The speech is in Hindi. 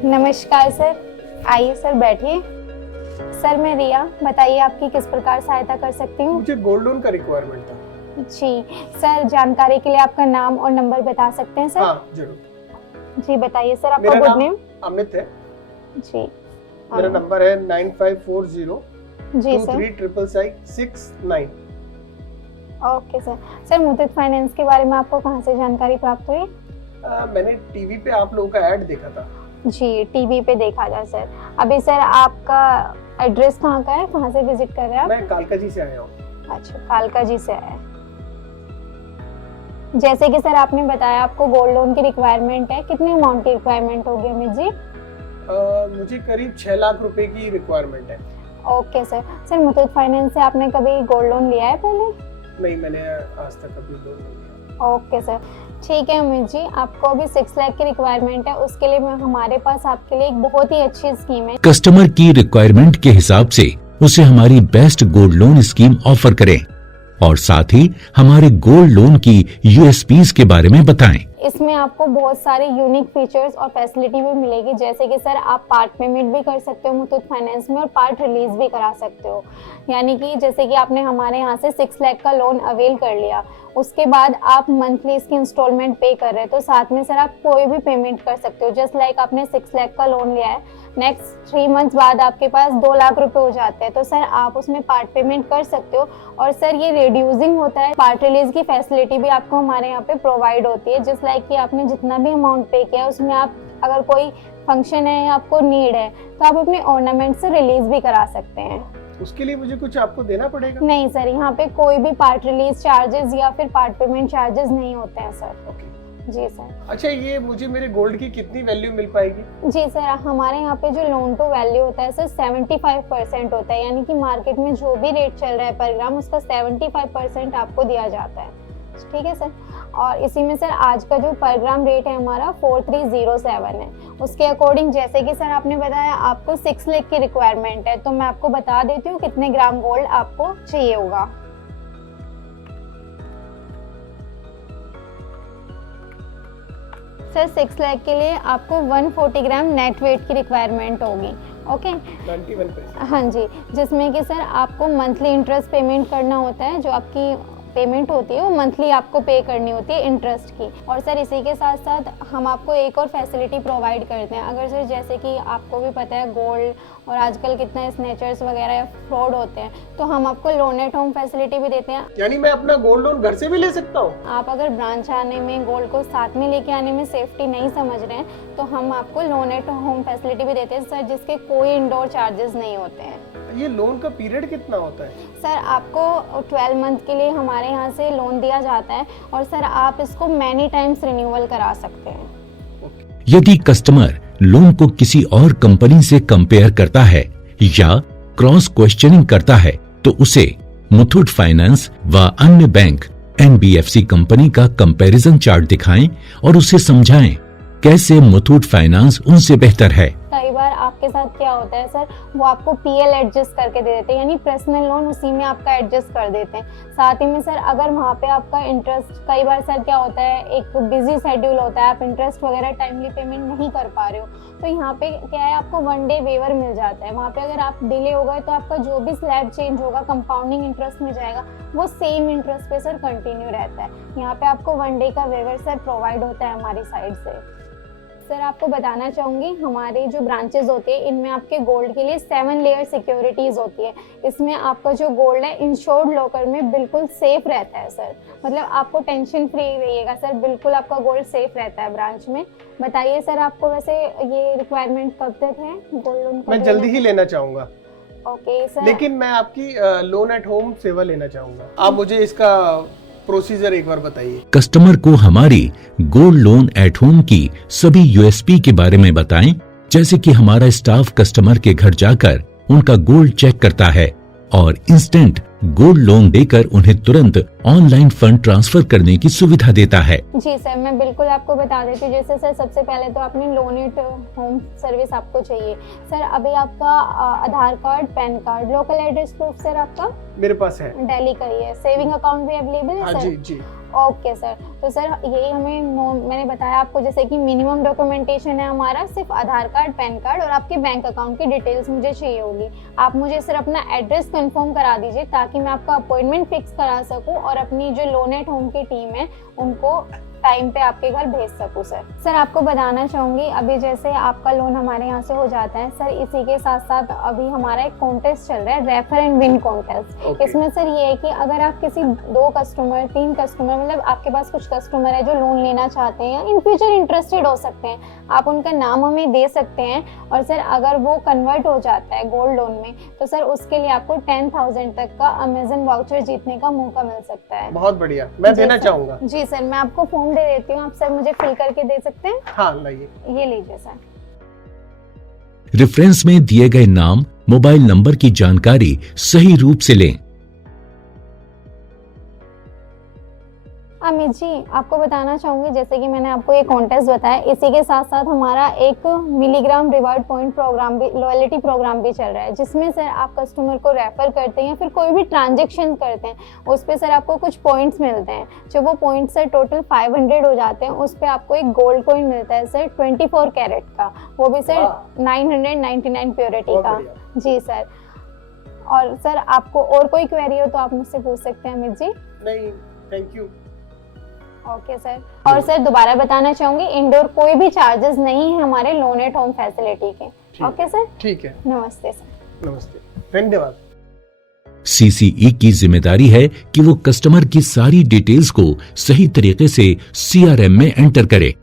नमस्कार सर, आइए सर बैठिए। सर मैं रिया, बताइए आपकी किस प्रकार सहायता कर सकती हूँ। मुझे गोल्ड लोन का रिक्वायरमेंट था। जी सर, जानकारी के लिए आपका नाम और नंबर बता सकते हैं सर? हाँ जरूर। जी बताइए सर, आपका मेरा गुड नाम नेम? अमित है। जी मेरा नंबर है 9540 जी sir. 236669। Okay sir. Sir Muthoot finance के बारे में आपको कहाँ से जानकारी प्राप्त हुई? मैंने टीवी पे आप लोगों का ऐड देखा था। जी टीवी पे देखा था सर। अभी सर आपका एड्रेस कहाँ का है, कहाँ से विजिट कर रहे हैं आप? मैं कालका जी से आया हूँ। अच्छा, कालका जी से आए। जैसे कि सर आपने बताया आपको गोल्ड लोन की रिक्वायरमेंट है, कितने अमाउंट की रिक्वायरमेंट होगी अमित जी? मुझे करीब 6 लाख रुपए की रिक्वायरमेंट है। Okay sir. Sir Muthoot finance से आपने कभी गोल्ड लोन लिया है पहले? नहीं, मैंने आज तक कभी लोन नहीं लिया। ओके सर, ठीक है अमित जी, आपको अभी 6 लाख की रिक्वायरमेंट है। उसके लिए हमारे पास आपके लिए एक बहुत ही अच्छी स्कीम है। कस्टमर की रिक्वायरमेंट के हिसाब से उसे हमारी best gold loan scheme offer करें और साथ ही हमारे गोल्ड लोन की यूएसपीज के बारे में बताएं। इसमें आपको बहुत सारे यूनिक फीचर्स और फैसिलिटी भी मिलेगी, जैसे कि सर आप पार्ट पेमेंट भी कर सकते हो मुथूट फाइनेंस में और पार्ट रिलीज भी करा सकते हो। यानी कि जैसे कि आपने हमारे यहाँ से 6 लाख का लोन अवेल कर लिया, उसके बाद आप मंथली इसकी इंस्टॉलमेंट पे कर रहे हैं, तो साथ में सर आप कोई भी पेमेंट कर सकते हो। जस्ट लाइक आपने 6 लाख का लोन लिया है, नेक्स्ट 3 मंथ्स बाद आपके पास 2 लाख रुपए हो जाते हैं, तो सर आप उसमें पार्ट पेमेंट कर सकते हो। और सर ये रिड्यूसिंग होता है, पार्ट रिलीज की फैसिलिटी भी आपको हमारे यहाँ पे प्रोवाइड होती है। जस्ट लाइक कि आपने जितना भी अमाउंट पे किया है उसमें आप अगर कोई फंक्शन है या आपको नीड है तो आप अपने ऑर्नामेंट से रिलीज भी करा सकते हैं। उसके लिए मुझे कुछ आपको देना पड़ेगा? नहीं सर, यहाँ पे कोई भी पार्ट रिलीज चार्जेस या फिर पार्ट पेमेंट चार्जेस नहीं होते हैं सर। ओके। जी सर। अच्छा, ये मुझे मेरे गोल्ड की कितनी वैल्यू मिल पाएगी? जी सर, हमारे यहाँ पे जो लोन टू वैल्यू होता है सर 75% होता है, यानी कि मार्केट में जो भी रेट चल रहा है पर ग्राम उसका 75% आपको दिया जाता है। ठीक है सर। और इसी में सर आज का जो पर ग्राम रेट है हमारा 4307 है। उसके अकॉर्डिंग जैसे कि सर आपने बताया आपको 6 लाख की रिक्वायरमेंट है, तो मैं आपको बता देती हूँ कितने ग्राम गोल्ड आपको चाहिए होगा। सर 6 लाख के लिए आपको 140 ग्राम नेट वेट की रिक्वायरमेंट होगी। ओके 91%। हाँ जी, जिसमें कि सर आपको मंथली इंटरेस्ट पेमेंट करना होता है, जो आपकी पेमेंट होती है वो मंथली आपको पे करनी होती है इंटरेस्ट की। और सर इसी के साथ साथ हम आपको एक और फैसिलिटी प्रोवाइड करते हैं। अगर सर जैसे कि आपको भी पता है गोल्ड और आजकल कितना स्नैचर्स वगैरह या फ्रॉड होते हैं, तो हम आपको लोन एट होम फैसिलिटी भी देते हैं। यानी मैं अपना गोल्ड लोन घर से भी ले सकता हूँ? आप अगर ब्रांच आने में गोल्ड को साथ में लेके आने में सेफ्टी नहीं समझ रहे हैं तो हम आपको लोन एट होम फैसिलिटी भी देते हैं सर, जिसके कोई इंडोर चार्जेस नहीं होते हैं। ये लोन का पीरियड कितना होता है? सर आपको 12 मंथ के लिए हमारे यहाँ से लोन दिया जाता है और सर आप इसको मैनी टाइम्स रिन्यूअल करा सकते हैं। यदि कस्टमर लोन को किसी और कंपनी से कंपेयर करता है या क्रॉस क्वेश्चनिंग करता है तो उसे मुथूट फाइनेंस व अन्य बैंक एनबीएफसी कंपनी का कंपैरिजन चार्ट दिखाएं और उसे समझाएं कैसे मुथूट फाइनेंस उनसे बेहतर है। कई बार आपके साथ क्या होता है सर, वो आपको पीएल एडजस्ट करके दे देते हैं, यानी पर्सनल लोन उसी में आपका एडजस्ट कर देते हैं। साथ ही में सर अगर वहाँ पे आपका इंटरेस्ट, कई बार सर क्या होता है एक बिजी शेड्यूल होता है, आप इंटरेस्ट वगैरह टाइमली पेमेंट नहीं कर पा रहे हो, तो यहाँ पे क्या है आपको 1 डे वेवर मिल जाता है। वहाँ पे अगर आप डिले हो गए तो आपका जो भी स्लैब चेंज होगा कंपाउंडिंग इंटरेस्ट में जाएगा, वो सेम इंटरेस्ट पे सर कंटिन्यू रहता है। यहाँ पे आपको 1 डे का वेवर सर प्रोवाइड होता है हमारी साइड से। सर आपको बताना चाहूँगी हमारे जो ब्रांचेस होते हैं इनमें आपके गोल्ड के लिए 7 लेयर सिक्योरिटीज़ होती है। इसमें आपका जो गोल्ड है इंश्योर्ड लॉकर में बिल्कुल सेफ रहता है सर, मतलब आपको टेंशन फ्री रहिएगा सर, बिल्कुल आपका गोल्ड सेफ रहता है ब्रांच में। बताइए सर आपको वैसे ये रिक्वायरमेंट कब तक है गोल्ड लोन? मैं जल्दी ही लेना चाहूँगा। ओके सर, लेकिन मैं आपकी लोन एट होम सेवा लेना चाहूँगा। आप मुझे इसका प्रोसीजर एक बार बताइए। कस्टमर को हमारी गोल्ड लोन एट होम की सभी यूएसपी के बारे में बताएं, जैसे कि हमारा स्टाफ कस्टमर के घर जाकर उनका गोल्ड चेक करता है और इंस्टेंट गोल्ड लोन देकर उन्हें तुरंत ऑनलाइन फंड ट्रांसफर करने की सुविधा देता है। जी सर, मैं बिल्कुल आपको बता देती हूँ। जैसे सर सबसे पहले तो आपने लोन एट होम सर्विस आपको चाहिए सर। अभी आपका Aadhaar card, PAN card, local address proof sir आपका मेरे पास है। दिल्ली का ही है। सेविंग अकाउंट भी अवेलेबल है हाँ सर? जी जी। ओके सर, तो सर यही हमें मैंने बताया आपको जैसे कि मिनिमम डॉक्यूमेंटेशन है हमारा सिर्फ आधार कार्ड, पैन कार्ड और आपके बैंक अकाउंट की डिटेल्स मुझे चाहिए होगी। आप मुझे सर अपना एड्रेस कंफर्म करा दीजिए ताकि मैं आपका अपॉइंटमेंट फिक्स करा सकूं और अपनी जो लोन एट होम की टीम है उनको टाइम पे आपके घर भेज सकूं। सर आपको बताना चाहूँगी अभी जैसे आपका लोन हमारे यहाँ से हो जाता है सर, इसी के साथ साथ अभी हमारा एक कॉन्टेस्ट चल रहा है, रेफर एंड विन कॉन्टेस्ट। इसमें सर ये है कि अगर आप किसी 2 कस्टमर 3 कस्टमर मतलब आपके पास कुछ कस्टमर है जो लोन लेना चाहते हैं या इन फ्यूचर इंटरेस्टेड हो सकते हैं, आप उनका नाम हमें दे सकते हैं और सर अगर वो कन्वर्ट हो जाता है गोल्ड लोन में तो सर उसके लिए आपको 10,000 तक का अमेजन वाउचर जीतने का मौका मिल सकता है। बहुत बढ़िया, मैं देना चाहूंगा। जी सर, मैं आपको फॉर्म दे देती हूँ, आप सर मुझे फिल करके दे सकते हैं। हाँ लाइए, ये लीजिए सर। रेफरेंस में दिए गए नाम, मोबाइल नंबर की जानकारी सही रूप से लें। अमित जी, आपको बताना चाहूँगी जैसे कि मैंने आपको ये कॉन्टेस्ट बताया, इसी के साथ साथ हमारा एक मिलीग्राम रिवार्ड पॉइंट प्रोग्राम भी, लॉयल्टी प्रोग्राम भी चल रहा है, जिसमें सर आप कस्टमर को रेफर करते हैं या फिर कोई भी ट्रांजेक्शन करते हैं उस पर सर आपको कुछ पॉइंट्स मिलते हैं। जो वो पॉइंट्स सर टोटल 500 हो जाते हैं, उस पर आपको एक गोल्ड कॉइन मिलता है सर 24 कैरेट का, वो भी सर 999 प्योरिटी का। जी सर, और सर आपको और कोई क्वेरी हो तो आप मुझसे पूछ सकते हैं अमित जी। नहीं, थैंक यू। ओके सर, और सर दोबारा बताना चाहूंगी इंडोर कोई भी चार्जेस नहीं है हमारे लोन एट होम फैसिलिटी के। ओके सर, ठीक है, नमस्ते सर। नमस्ते, धन्यवाद। सीसीई की जिम्मेदारी है कि वो कस्टमर की सारी डिटेल्स को सही तरीके से सीआरएम में एंटर करे